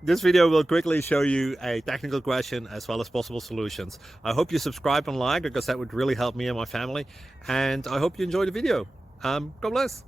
This video will quickly show you a technical question as well as possible solutions. I hope you subscribe and like, because that would really help me and my family. And I hope you enjoy the video. God bless.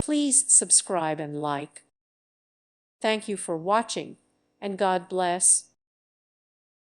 Please subscribe and like. Thank you for watching, and God bless.